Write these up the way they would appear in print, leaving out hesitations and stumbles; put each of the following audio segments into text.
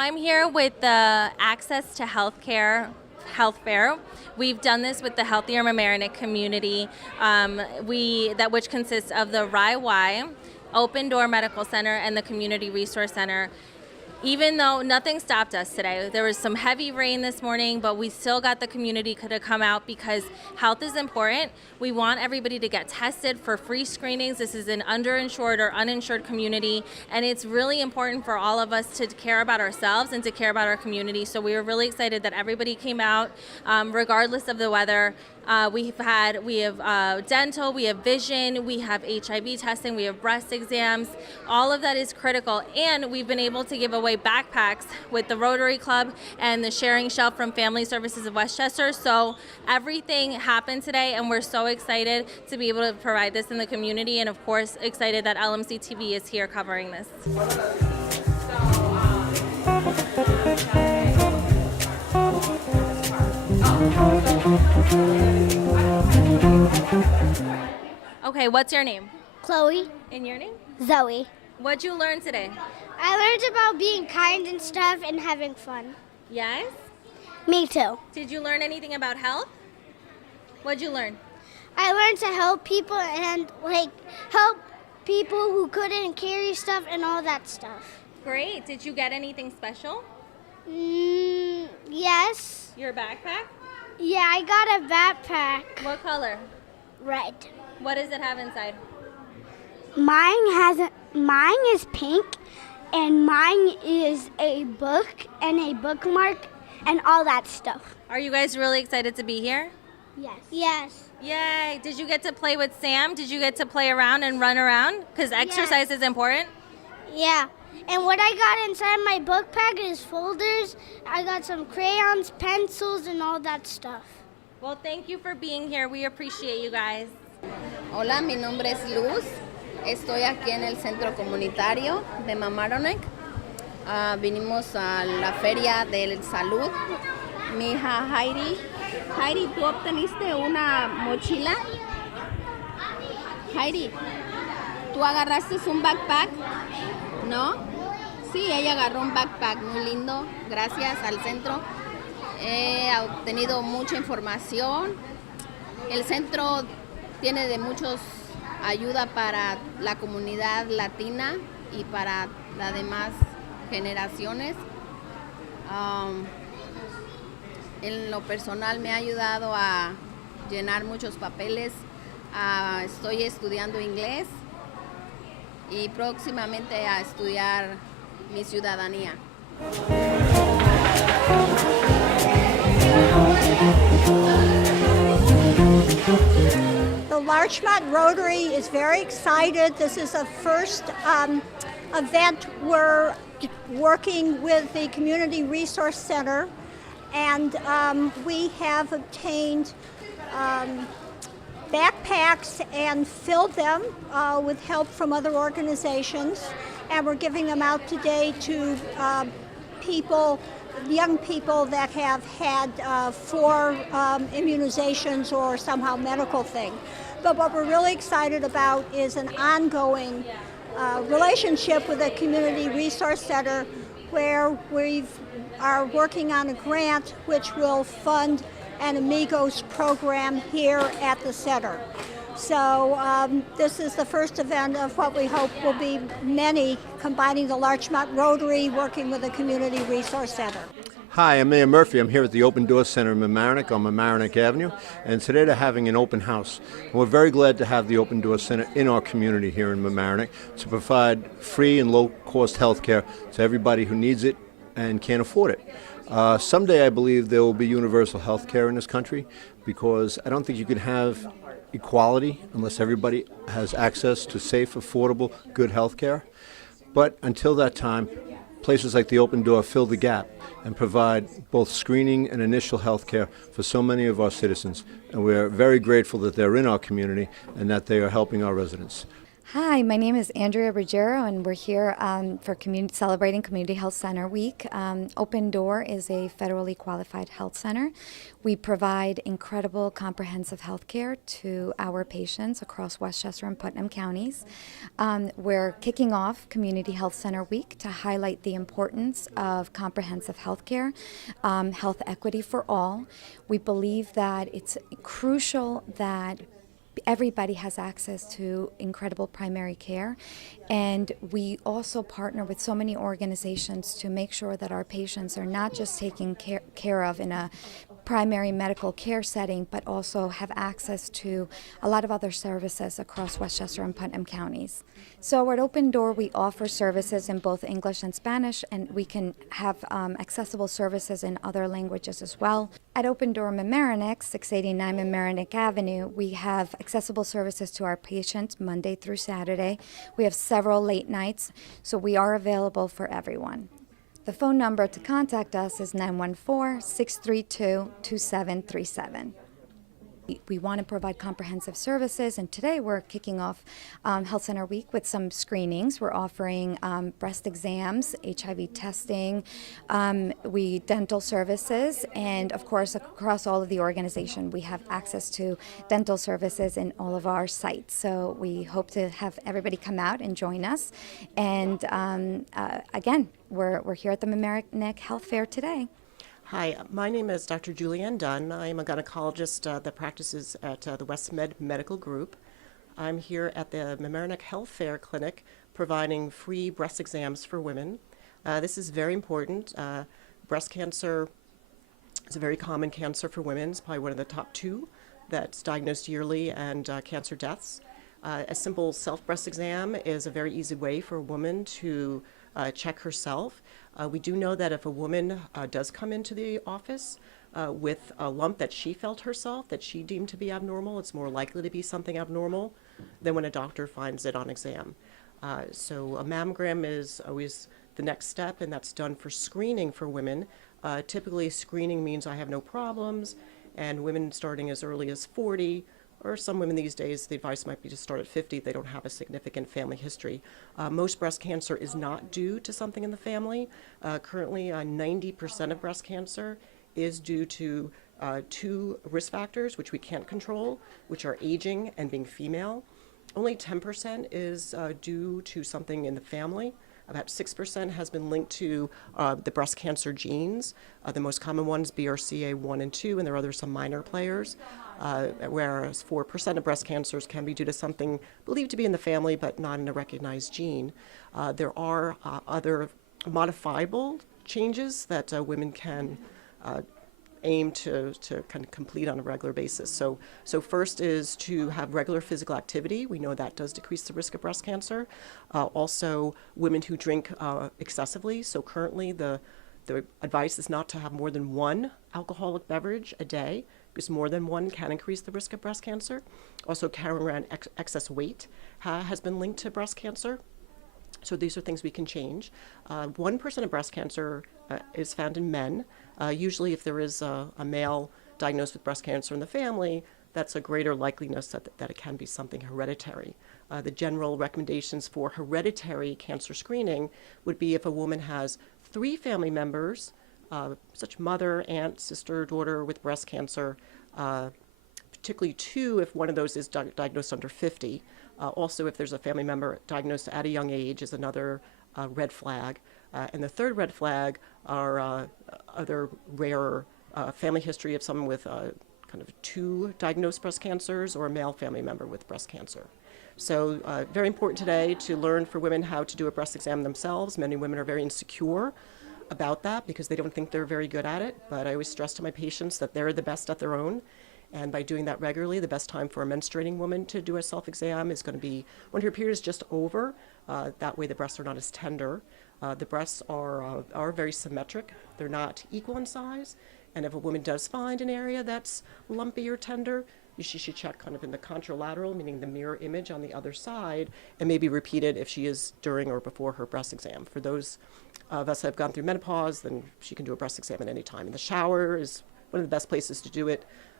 I'm here with the Access to Healthcare Health Fair. We've done this with the Healthier Mamaroneck community, which consists of the RYY, Open Door Medical Center, and the Community Resource Center. Even though nothing stopped us today, there was some heavy rain this morning, but we still got the community to come out because health is important. We want everybody to get tested for free screenings. This is an underinsured or uninsured community, and it's really important for all of us to care about ourselves and to care about our community. So we were really excited that everybody came out, regardless of the weather. We have dental, we have vision, we have HIV testing, we have breast exams. All of that is critical, and we've been able to give away backpacks with the Rotary Club and the Sharing Shelf from Family Services of Westchester. So everything happened today, and we're so excited to be able to provide this in the community, and of course excited that LMC-TV is here covering this. Okay, what's your name? Chloe. And your name? Zoe. What'd you learn today? I learned about being kind and stuff and having fun. Yes? Me too. Did you learn anything about health? What'd you learn? I learned to help people and help people who couldn't carry stuff and all that stuff. Great. Did you get anything special? Yes. Your backpack? Yeah, I got a backpack. What color? Red. What does it have inside? Mine is pink, and mine is a book and a bookmark and all that stuff. Are you guys really excited to be here? Yes. Yes. Yay. Did you get to play with Sam? Did you get to play around and run around? Because exercise is important. Yeah. And what I got inside my book bag is folders. I got some crayons, pencils, and all that stuff. Well, thank you for being here. We appreciate you guys. Hola, mi nombre es Luz. Estoy aquí en el centro comunitario de Mamaroneck. Vinimos a la feria de salud. Mi hija Heidi. Heidi, ¿tú obteniste una mochila? Heidi, ¿tú agarraste un backpack? ¿No? Sí, ella agarró un backpack muy lindo, gracias al centro. He obtenido mucha información. El centro tiene de muchos ayuda para la comunidad latina y para las demás generaciones. En lo personal me ha ayudado a llenar muchos papeles. Estoy estudiando inglés y próximamente a estudiar mi ciudadanía. The Larchmont Rotary is very excited. This is the first event we're working with the Community Resource Center, and we have obtained backpacks and filled them with help from other organizations, and we're giving them out today to young people that have had 4 immunizations or somehow medical thing. But what we're really excited about is an ongoing relationship with the Community Resource Center, where we are working on a grant which will fund an Amigos program here at the center. So this is the first event of what we hope will be many, combining the Larchmont Rotary working with the Community Resource Center. Hi, I'm Mayor Murphy. I'm here at the Open Door Center in Mamaroneck on Mamaroneck Avenue, and today they're having an open house. And we're very glad to have the Open Door Center in our community here in Mamaroneck to provide free and low-cost health care to everybody who needs it and can't afford it. Someday I believe there will be universal health care in this country, because I don't think you can have equality unless everybody has access to safe, affordable, good health care. But until that time, places like the Open Door fill the gap and provide both screening and initial health care for so many of our citizens. And we're very grateful that they're in our community and that they are helping our residents. Hi, my name is Andrea Ruggiero, and we're here for celebrating Community Health Center Week. Open Door is a federally qualified health center. We provide incredible comprehensive health care to our patients across Westchester and Putnam counties. We're kicking off Community Health Center Week to highlight the importance of comprehensive health care, health equity for all. We believe that it's crucial that everybody has access to incredible primary care, and we also partner with so many organizations to make sure that our patients are not just taken care of in a primary medical care setting, but also have access to a lot of other services across Westchester and Putnam counties. So at Open Door, we offer services in both English and Spanish, and we can have accessible services in other languages as well. At Open Door Mamaroneck, 689 Mamaroneck Avenue, we have accessible services to our patients Monday through Saturday. We have several late nights, so we are available for everyone. The phone number to contact us is 914-632-2737. We want to provide comprehensive services, and today we're kicking off Health Center Week with some screenings. We're offering breast exams, HIV testing, dental services, and of course across all of the organization we have access to dental services in all of our sites. So we hope to have everybody come out and join us. And again, we're here at the Mamaroneck Health Fair today. Hi, my name is Dr. Julianne Dunn. I am a gynecologist that practices at the WestMed Medical Group. I'm here at the Mamaroneck Health Fair Clinic providing free breast exams for women. This is very important. Breast cancer is a very common cancer for women. It's probably one of the top 2 that's diagnosed yearly, and cancer deaths. A simple self-breast exam is a very easy way for a woman to check herself. We do know that if a woman does come into the office with a lump that she felt herself, that she deemed to be abnormal, it's more likely to be something abnormal than when a doctor finds it on exam. So a mammogram is always the next step, and that's done for screening for women. Typically, screening means I have no problems, and women starting as early as 40, or some women these days, the advice might be to start at 50 if they don't have a significant family history. Most breast cancer is not due to something in the family. Currently, 90% of breast cancer is due to 2 risk factors, which we can't control, which are aging and being female. Only 10% is due to something in the family. About 6% has been linked to the breast cancer genes. The most common ones, BRCA1 and 2, and there are some minor players. Whereas 4% of breast cancers can be due to something believed to be in the family but not in a recognized gene. There are other modifiable changes that women can aim to kind of complete on a regular basis. So first is to have regular physical activity. We know that does decrease the risk of breast cancer. Also, women who drink excessively. So currently the advice is not to have more than 1 alcoholic beverage a day, because more than 1 can increase the risk of breast cancer. Also, carrying around excess weight has been linked to breast cancer. So these are things we can change. 1% of breast cancer is found in men. Usually if there is a male diagnosed with breast cancer in the family, that's a greater likeliness that it can be something hereditary. The general recommendations for hereditary cancer screening would be if a woman has 3 family members, such mother, aunt, sister, daughter with breast cancer, particularly 2 if one of those is diagnosed under 50. Also, if there's a family member diagnosed at a young age is another red flag. And the third red flag are other rarer family history of someone with kind of 2 diagnosed breast cancers or a male family member with breast cancer. So very important today to learn for women how to do a breast exam themselves. Many women are very insecure about that because they don't think they're very good at it, but I always stress to my patients that they're the best at their own. And by doing that regularly, the best time for a menstruating woman to do a self-exam is going to be when her period is just over. That way the breasts are not as tender. The breasts are very symmetric. They're not equal in size. And if a woman does find an area that's lumpy or tender, she should check kind of in the contralateral, meaning the mirror image on the other side, and maybe repeat it if she is during or before her breast exam. For those of us that have gone through menopause, then she can do a breast exam at any time. And the shower is one of the best places to do it.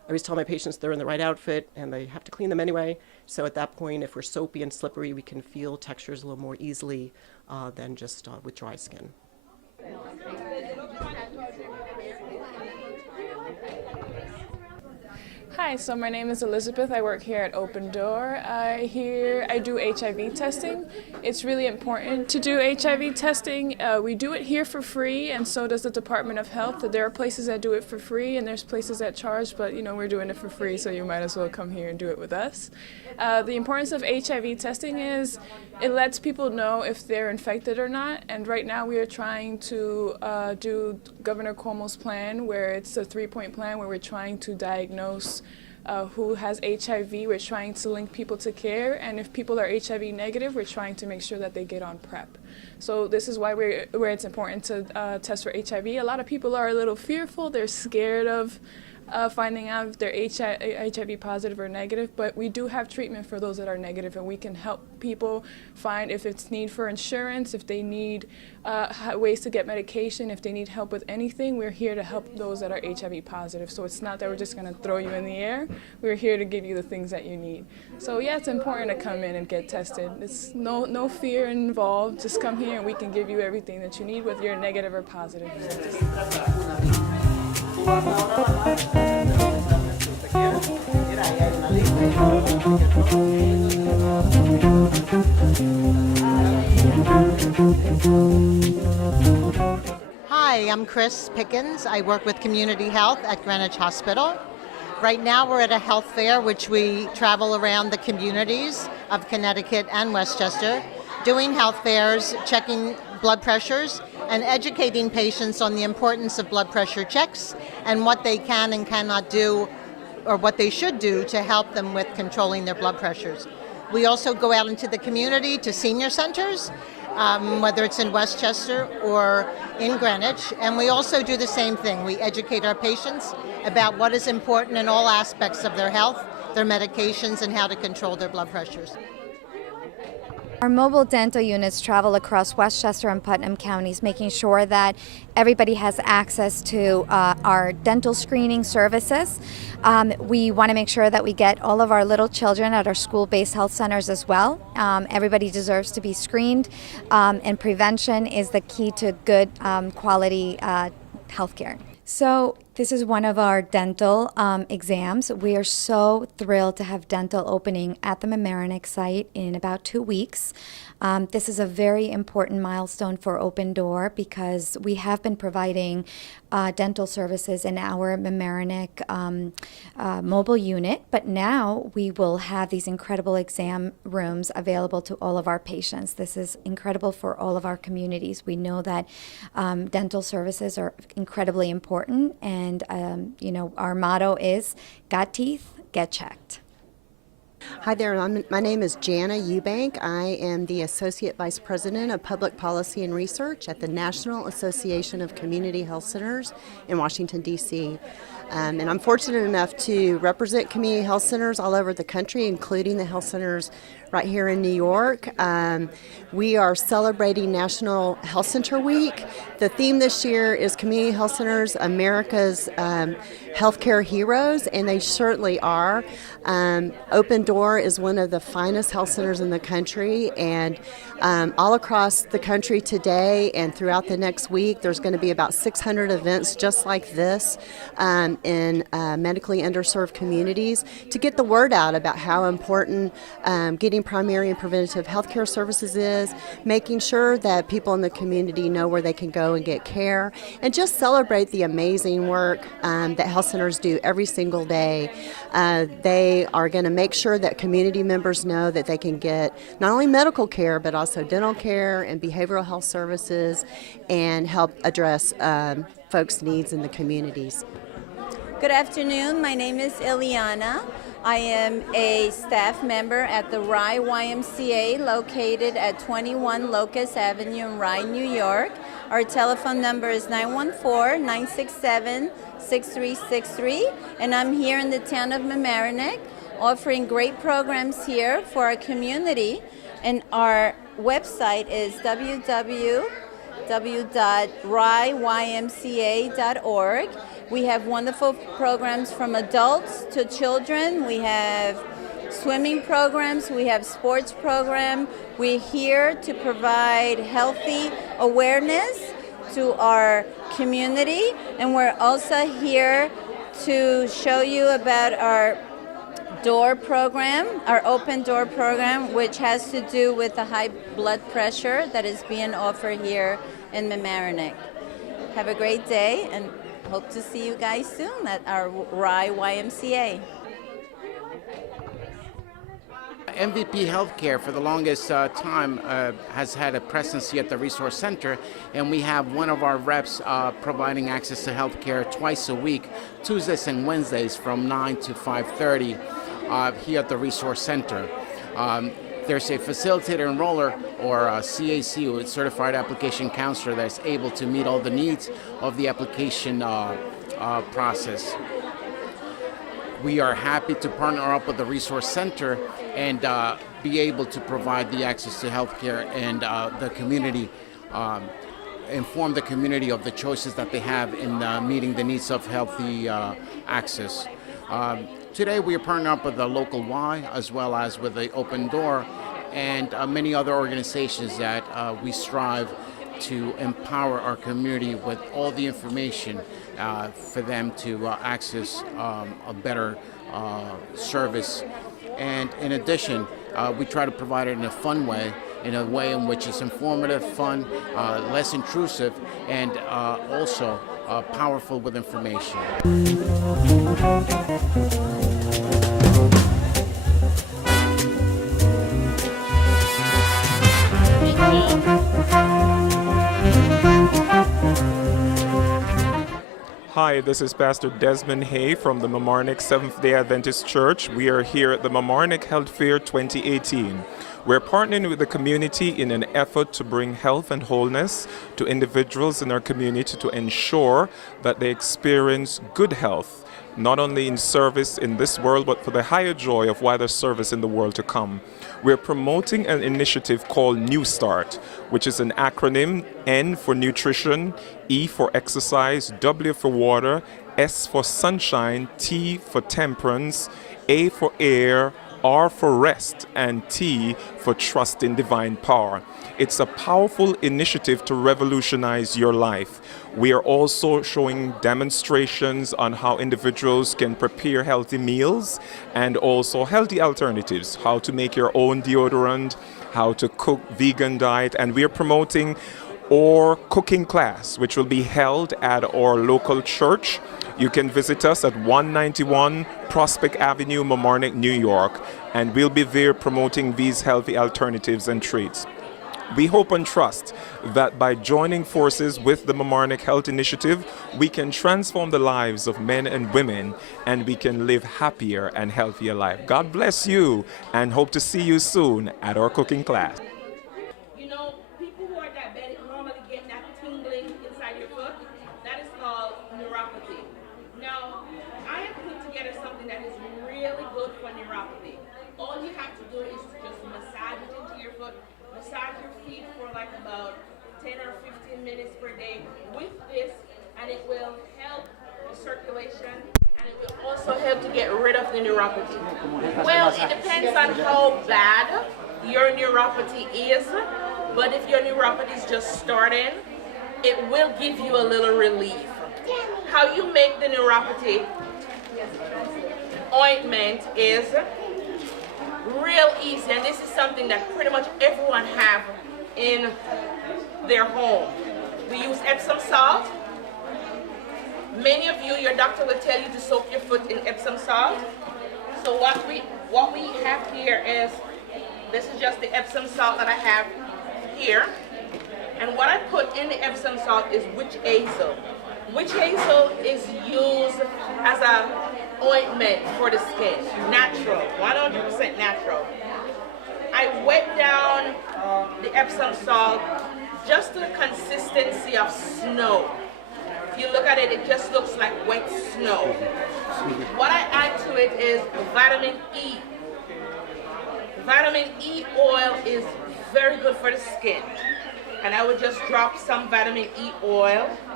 I always tell my patients they're in the right outfit and they have to clean them anyway. So at that point, if we're soapy and slippery, we can feel textures a little more easily than just with dry skin. Hi, so my name is Elizabeth. I work here at Open Door. I do HIV testing. It's really important to do HIV testing. We do it here for free, and so does the Department of Health. There are places that do it for free, and there's places that charge, but we're doing it for free, so you might as well come here and do it with us. The importance of HIV testing is it lets people know if they're infected or not, and right now we are trying to do Governor Cuomo's plan, where it's a 3-point plan where we're trying to diagnose who has HIV. We're trying to link people to care, and if people are HIV negative, we're trying to make sure that they get on PrEP. So this is why where it's important to test for HIV. A lot of people are a little fearful. They're scared of finding out if they're HIV positive or negative, but we do have treatment for those that are negative, and we can help people find if it's need for insurance, if they need ways to get medication, if they need help with anything. We're here to help those that are HIV positive. So it's not that we're just going to throw you in the air. We're here to give you the things that you need. So yeah, it's important to come in and get tested. It's no fear involved. Just come here and we can give you everything that you need, whether you're negative or positive. Hi, I'm Chris Pickens. I work with Community Health at Greenwich Hospital. Right now we're at a health fair which we travel around the communities of Connecticut and Westchester, doing health fairs, checking blood pressures, and educating patients on the importance of blood pressure checks and what they can and cannot do, or what they should do to help them with controlling their blood pressures. We also go out into the community to senior centers, whether it's in Westchester or in Greenwich, and we also do the same thing. We educate our patients about what is important in all aspects of their health, their medications, and how to control their blood pressures. Our mobile dental units travel across Westchester and Putnam counties, making sure that everybody has access to our dental screening services. We want to make sure that we get all of our little children at our school-based health centers as well. Everybody deserves to be screened, and prevention is the key to good quality health care. So this is one of our dental exams. We are so thrilled to have dental opening at the Mamaroneck site in about 2 weeks. This is a very important milestone for Open Door because we have been providing dental services in our Mamaroneck mobile unit, but now we will have these incredible exam rooms available to all of our patients. This is incredible for all of our communities. We know that dental services are incredibly important, and our motto is, got teeth, get checked. Hi there, my name is Jana Eubank. I am the Associate Vice President of Public Policy and Research at the National Association of Community Health Centers in Washington, D.C. And I'm fortunate enough to represent community health centers all over the country, including the health centers right here in New York. We are celebrating National Health Center Week. The theme this year is Community Health Centers, America's Healthcare Heroes, and they certainly are. Open Door is one of the finest health centers in the country, and all across the country today and throughout the next week, there's going to be about 600 events just like this in medically underserved communities to get the word out about how important getting primary and preventative health care services is, making sure that people in the community know where they can go and get care, and just celebrate the amazing work that health centers do every single day. They are going to make sure that community members know that they can get not only medical care but also dental care and behavioral health services and help address folks' needs in the communities. Good afternoon. My name is Ileana. I am a staff member at the Rye YMCA located at 21 Locust Avenue in Rye, New York. Our telephone number is 914-967-6363, and I'm here in the town of Mamaroneck offering great programs here for our community. And our website is www.ryeymca.org. We have wonderful programs from adults to children. We have swimming programs, we have sports program. We're here to provide healthy awareness to our community, and we're also here to show you about our door program, our open door program, which has to do with the high blood pressure that is being offered here in Mamaroneck. Have a great day and hope to see you guys soon at our Rye YMCA. MVP Healthcare for the longest time has had a presence here at the Resource Center, and we have one of our reps providing access to healthcare twice a week, Tuesdays and Wednesdays from 9 to 5:30 here at the Resource Center. There's a facilitator enroller, or a CAC, a Certified Application Counselor, that's able to meet all the needs of the application process. We are happy to partner up with the Resource Center and be able to provide the access to healthcare and the community, inform the community of the choices that they have in meeting the needs of healthy access. Today we are partnering up with the local Y as well as with the Open Door and many other organizations that we strive to empower our community with all the information for them to access a better service. And in addition, we try to provide it in a fun way, in a way in which is informative, fun, less intrusive, and also powerful with information. Hi, this is Pastor Desmond Hay from the Mamaroneck Seventh-day Adventist Church. We are here at the Mamaroneck Health Fair 2018. We're partnering with the community in an effort to bring health and wholeness to individuals in our community to ensure that they experience good health, not only in service in this world, but for the higher joy of wider service in the world to come. We're promoting an initiative called New Start, which is an acronym: N for nutrition, E for exercise, W for water, S for sunshine, T for temperance, A for air, R for rest, and T for trust in divine power. It's a powerful initiative to revolutionize your life. We are also showing demonstrations on how individuals can prepare healthy meals and also healthy alternatives, how to make your own deodorant, how to cook vegan diet, and we are promoting our cooking class, which will be held at our local church. You can visit us at 191 Prospect Avenue, Mamaroneck, New York, and we'll be there promoting these healthy alternatives and treats. We hope and trust that by joining forces with the Mamaroneck Health Initiative, we can transform the lives of men and women, and we can live happier and healthier life. God bless you, and hope to see you soon at our cooking class. You know, people who are diabetic normally get that tingling inside your foot. That is called neuropathy. Now, I have put together something that is really good for neuropathy. All you have to do is just massage it into your foot. Massage your feet for like about 10 or 15 minutes per day with this, and it will help the circulation, and it will also help to get rid of the neuropathy. Well, it depends on how bad your neuropathy is, but if your neuropathy is just starting, it will give you a little relief. How you make the neuropathy ointment is real easy, and this is something that pretty much everyone have in their home. We use Epsom salt. Many of you, your doctor will tell you to soak your foot in Epsom salt. So what we have here is, this is just the Epsom salt that I have here. And what I put in the Epsom salt is witch hazel. Witch hazel is used as a ointment for the skin, natural, 100% natural. I wet down the Epsom salt just to the consistency of snow. If you look at it, it just looks like wet snow. What I add to it is vitamin E. Vitamin E oil is very good for the skin. And I would just drop some vitamin E oil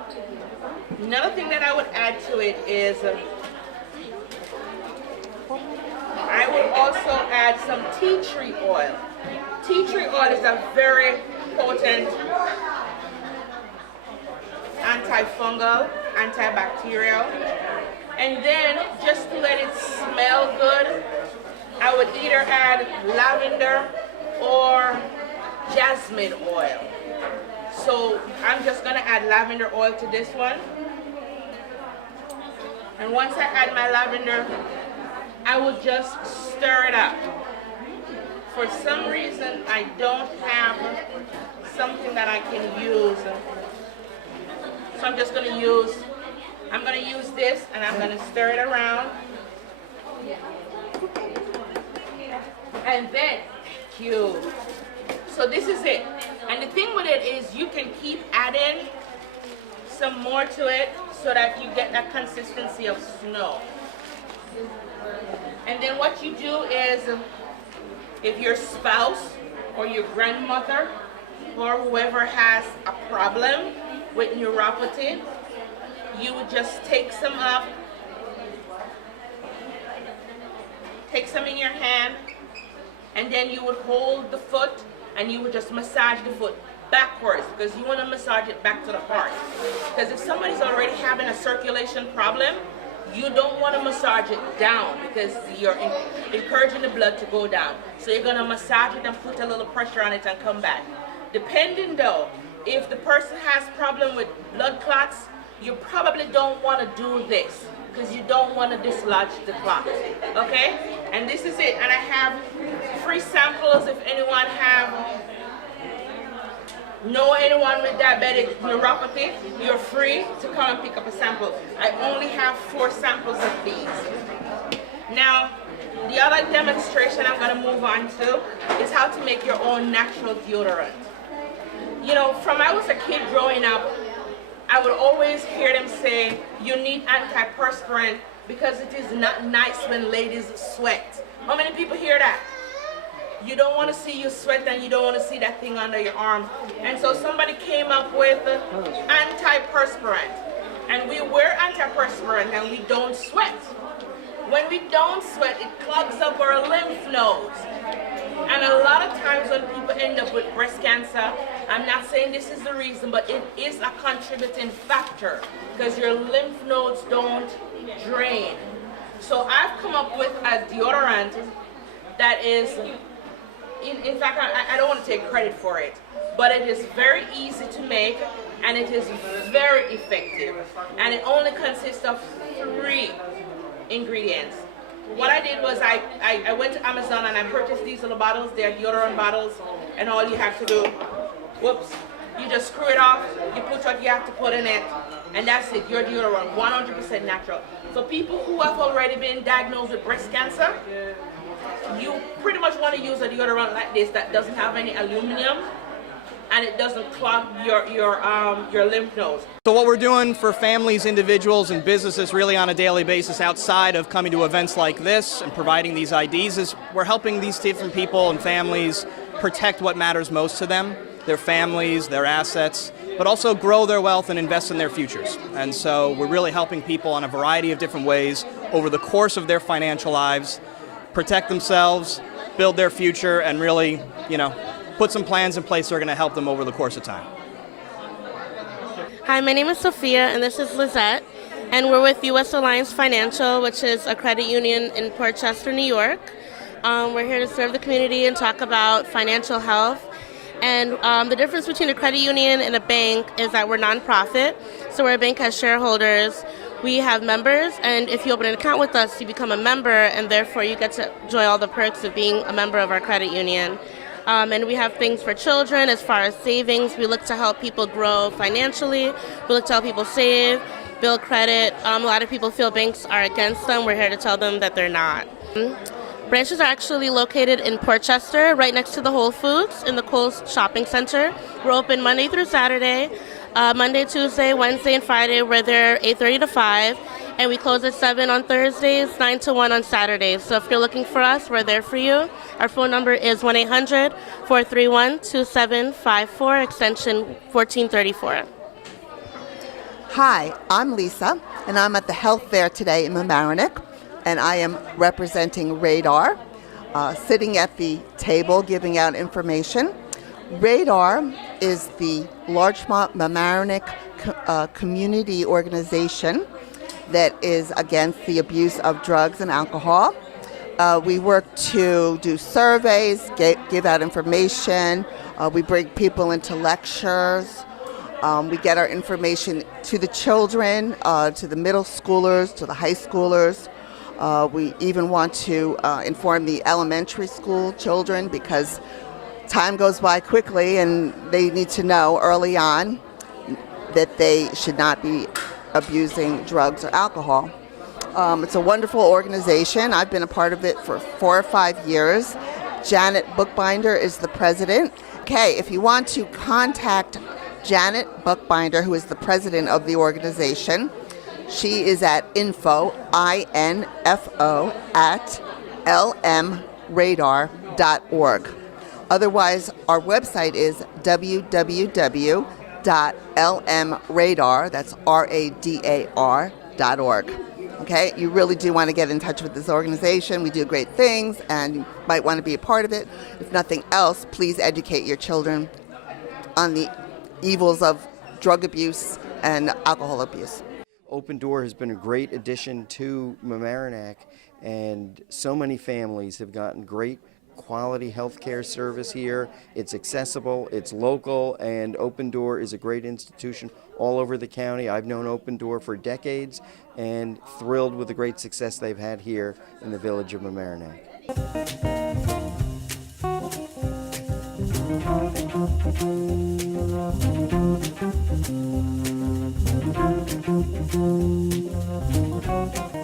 Another thing that I would add to it is I would also add some tea tree oil. Tea tree oil is a very potent antifungal, antibacterial. And then just to let it smell good, I would either add lavender or jasmine oil. So I'm just gonna add lavender oil to this one. And once I add my lavender, I will just stir it up. For some reason, I don't have something that I can use. So I'm just gonna use this and I'm gonna stir it around. And then, thank you. So this is it. And the thing with it is you can keep adding some more to it so that you get that consistency of snow. And then what you do is, if your spouse or your grandmother or whoever has a problem with neuropathy, you would just take some up, take some in your hand, and then you would hold the foot and you would just massage the foot backwards, because you want to massage it back to the heart. Because if somebody's already having a circulation problem, you don't want to massage it down because you're encouraging the blood to go down. So you're going to massage it and put a little pressure on it and come back. Depending though, if the person has problem with blood clots, you probably don't want to do this because you don't want to dislodge the clot. Okay? And this is it. And I have free samples if anyone know anyone with diabetic neuropathy, you're free to come and pick up a sample. I only have 4 samples of these. Now, the other demonstration I'm going to move on to is how to make your own natural deodorant. You know, from I was a kid growing up, I would always hear them say, you need antiperspirant because it is not nice when ladies sweat. How many people hear that? You don't want to see you sweat and you don't want to see that thing under your arm. And so somebody came up with antiperspirant. And we wear antiperspirant and we don't sweat. When we don't sweat, it clogs up our lymph nodes. And a lot of times when people end up with breast cancer, I'm not saying this is the reason, but it is a contributing factor because your lymph nodes don't drain. So I've come up with a deodorant that is, in fact, I don't want to take credit for it, but it is very easy to make and it is very effective. And it only consists of 3 ingredients. What I did was I went to Amazon and I purchased these little bottles. They're deodorant bottles, and all you have to do, you just screw it off, you put what you have to put in it, and that's it. Your deodorant, 100% natural. For people who have already been diagnosed with breast cancer, you pretty much want to use a deodorant like this that doesn't have any aluminum and it doesn't clog your lymph nodes. So what we're doing for families, individuals, and businesses really on a daily basis outside of coming to events like this and providing these IDs is we're helping these different people and families protect what matters most to them, their families, their assets, but also grow their wealth and invest in their futures. And so we're really helping people in a variety of different ways over the course of their financial lives, protect themselves, build their future, and really, put some plans in place that are going to help them over the course of time. Hi, my name is Sophia, and this is Lizette, and we're with U.S. Alliance Financial, which is a credit union in Port Chester, New York. We're here to serve the community and talk about financial health. And the difference between a credit union and a bank is that we're nonprofit, so where a bank has shareholders, we have members, and if you open an account with us, you become a member, and therefore you get to enjoy all the perks of being a member of our credit union. And we have things for children as far as savings. We look to help people grow financially. We look to help people save, build credit. A lot of people feel banks are against them. We're here to tell them that they're not. Branches are actually located in Port Chester, right next to the Whole Foods in the Kohl's Shopping Center. We're open Monday through Saturday. Monday, Tuesday, Wednesday, and Friday, we're there 8:30 to 5. And we close at 7 on Thursdays, 9 to 1 on Saturdays. So if you're looking for us, we're there for you. Our phone number is 1-800-431-2754, extension 1434. Hi, I'm Lisa, and I'm at the health fair today in Mamaroneck, and I am representing Radar, sitting at the table giving out information. Radar is the Larchmont Mamaroneck community organization that is against the abuse of drugs and alcohol. We work to do surveys, give out information. We bring people into lectures. We get our information to the children, to the middle schoolers, to the high schoolers. We even want to inform the elementary school children because time goes by quickly and they need to know early on that they should not be abusing drugs or alcohol. It's a wonderful organization. I've been a part of it for 4 or 5 years. Janet Bookbinder is the president. Okay, if you want to contact Janet Bookbinder, who is the president of the organization, she is at info, I-N-F-O, at lmradar.org. Otherwise, our website is www.lmradar, that's radar.org. Okay, you really do want to get in touch with this organization. We do great things and you might want to be a part of it. If nothing else, please educate your children on the evils of drug abuse and alcohol abuse. Open Door has been a great addition to Mamaroneck, and so many families have gotten great quality healthcare service here. It's accessible, it's local, and Open Door is a great institution all over the county. I've known Open Door for decades and thrilled with the great success they've had here in the village of Mamaroneck.